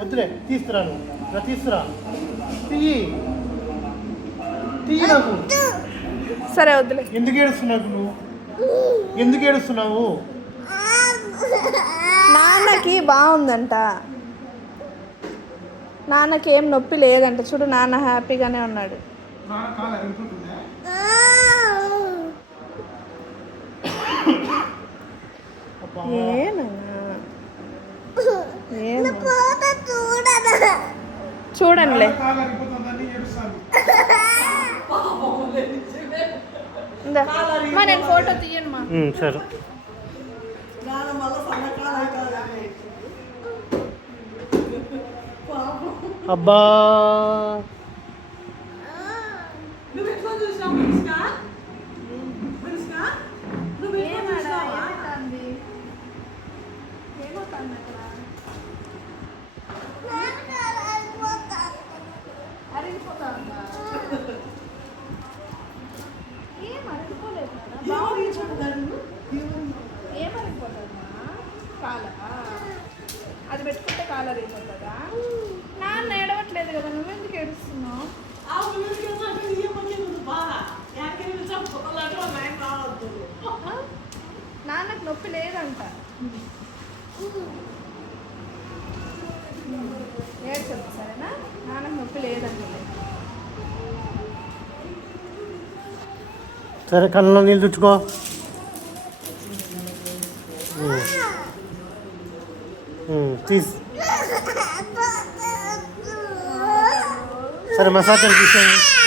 వద్దులే తీసుకురాను నా తీసుకురా తీయి తీయి నాకు. సరే వద్దులే. ఎందుకు ఏడుస్తున్నావు నువ్వు? ఎందుకు ఏడుస్తున్నావు? నాన్నకి బాగుందంట, నాన్నకి ఏం నొప్పి లేదంట. చూడు నాన్న హ్యాపీగానే ఉన్నాడు. చూడండిలే. మా నేను ఫోటో తీయను మా. సరే అబ్బా అది పెట్టుకుంటే కాలర్ అయిపోతుందా? నాన్న ఏడవట్లేదు కదా, నువ్వెందుకు ఏడుస్తున్నావు? నాన్నకు నొప్పి లేదంట. ఏడ్చొద్దు సరేనా? నాన్నకు నొప్పి లేదంట. సరే కళ్ళలో నీళ్ళు తుచ్చుకో. తీసి సరే మసాజ్ తీసేయండి.